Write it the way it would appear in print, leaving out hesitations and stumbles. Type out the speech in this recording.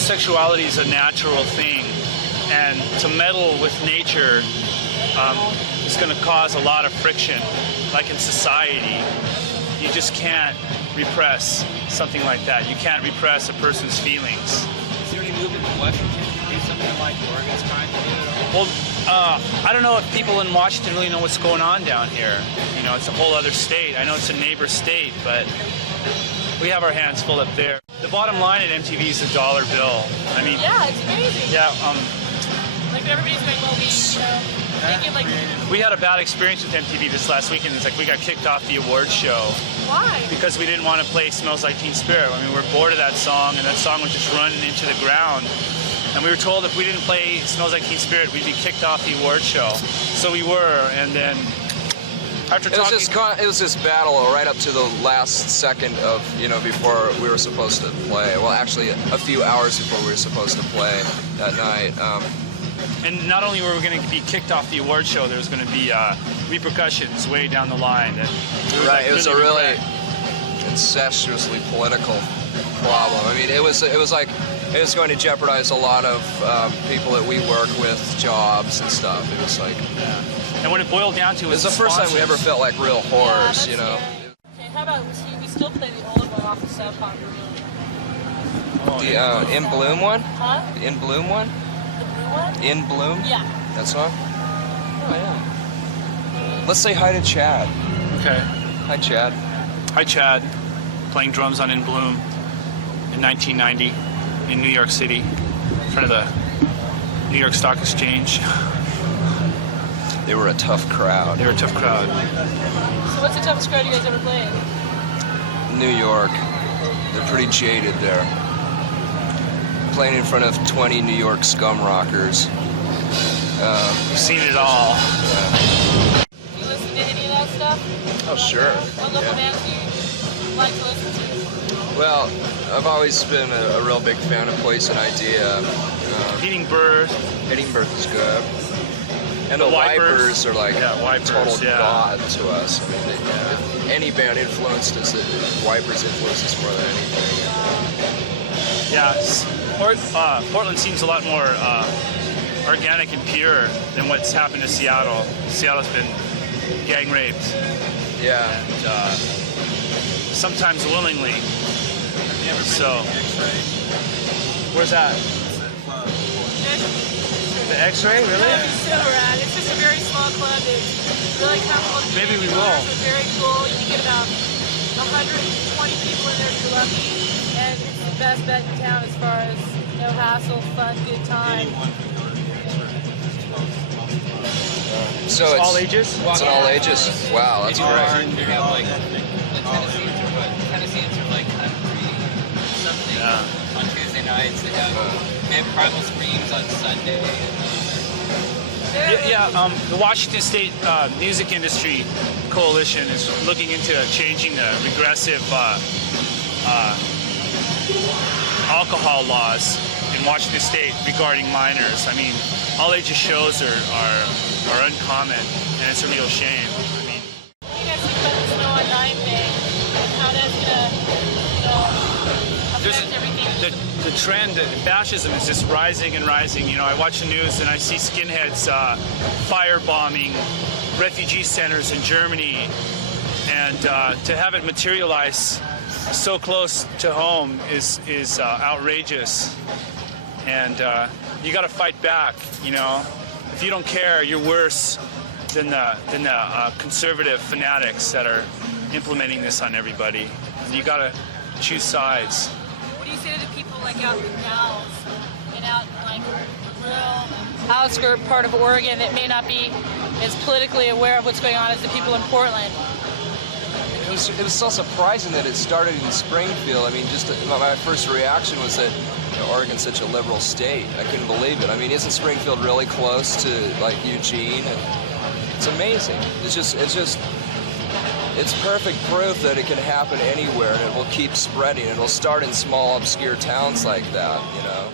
homosexuality is a natural thing, and to meddle with nature is going to cause a lot of friction. Like in society, you just can't repress something like that. You can't repress a person's feelings. Is there any movement in Washington to do something like Oregon's trying to do at all? Well, I don't know if people in Washington really know what's going on down here. You know, it's a whole other state. I know it's a neighbor state, but we have our hands full up there. The bottom line at MTV is a dollar bill. I mean, yeah, it's amazing. Yeah. Like everybody's going, well, we had a bad experience with MTV this last weekend. It's like we got kicked off the awards show. Why? Because we didn't want to play Smells Like Teen Spirit. I mean, we were bored of that song, and that song was just running into the ground. And we were told if we didn't play Smells Like Teen Spirit, we'd be kicked off the awards show. So we were, and then after it was this battle right up to the last second of, before we were supposed to play. Well, actually, a few hours before we were supposed to play that night. And not only were we going to be kicked off the award show, there was going to be repercussions way down the line. Right, it was a really incestuously political problem. I mean, it was going to jeopardize a lot of people that we work with, jobs and stuff. It was like, yeah. And when it boiled down to it was the first time we ever felt like real whores, Okay, how about we still play the old one off the Sub Pop? The In Bloom one? Huh? The In Bloom one? The blue one? In Bloom? Yeah. That song? Oh, yeah. Let's say hi to Chad. Okay. Hi, Chad. Hi, Chad. Playing drums on In Bloom in 1990 in New York City in front of the New York Stock Exchange. They were a tough crowd. They were a tough crowd. So what's the toughest crowd you guys ever played? New York. They're pretty jaded there. Playing in front of 20 New York scum rockers. We've seen it all. Yeah. Do you listen to any of that stuff? Oh, sure. What local bands do you like to listen to? Well, I've always been a real big fan of Poison Idea. Eating Birth. Eating Birth is good. And the Wipers are like total yeah. god to us. I mean, if any band influenced us, Wipers influenced us more than anything. Yeah, Portland seems a lot more organic and pure than what's happened to Seattle. Seattle's been gang raped. Yeah. And sometimes willingly. So, where's that? The X-Ray, really? That'd be so rad. It's just a very small club. It's really comfortable. Maybe we will. It's very cool. You can get about 120 people in there if you're lucky. And it's the best bet in town as far as no hassle, fun, good time. So it's all ages? It's an all ages? Wow, that's great. You have like Tennesseans are like country something on Tuesday nights. They have Primal Screams on Sunday. The Washington State Music Industry Coalition is looking into changing the regressive alcohol laws in Washington State regarding minors. I mean, all ages shows are uncommon, and it's a real shame. I mean, what do you guys think about the Snow on 9 thing? How that's gonna affect everything? The trend, fascism is just rising and rising. You know, I watch the news and I see skinheads firebombing refugee centers in Germany, and to have it materialize so close to home is outrageous. And you got to fight back. You know, if you don't care, you're worse than the conservative fanatics that are implementing this on everybody. And you got to choose sides. What do you say to the people like out in the Dalles and out in like the real outskirt part of Oregon that may not be as politically aware of what's going on as the people in Portland? It was so surprising that it started in Springfield. I mean, just my first reaction was that Oregon's such a liberal state. I couldn't believe it. I mean, isn't Springfield really close to like Eugene? And it's amazing. It's perfect proof that it can happen anywhere, and it will keep spreading. It'll start in small, obscure towns like that, you know.